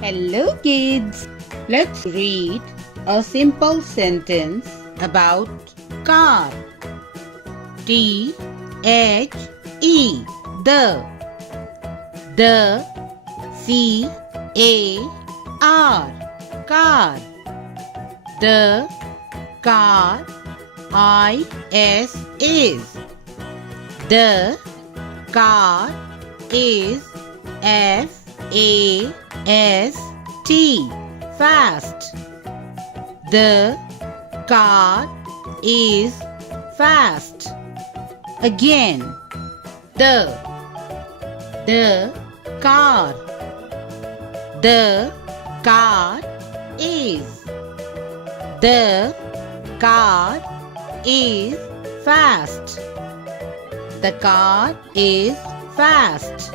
Hello kids! Let's read a simple sentence about car. T-H-E The C-A-R Car. The car is The car is F-A-S-T Fast. The car is fast. Again. The car. The car is. The car is fast. The car is fast.